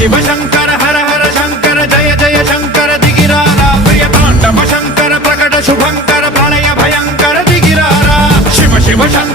शिव शंकर हर हर शंकर जय जय शंकर दिगिरारा प्रिय तांडव शंकर प्रकट शुभंकर प्रलय भयंकर दिगिरारा शिव शिव शंकर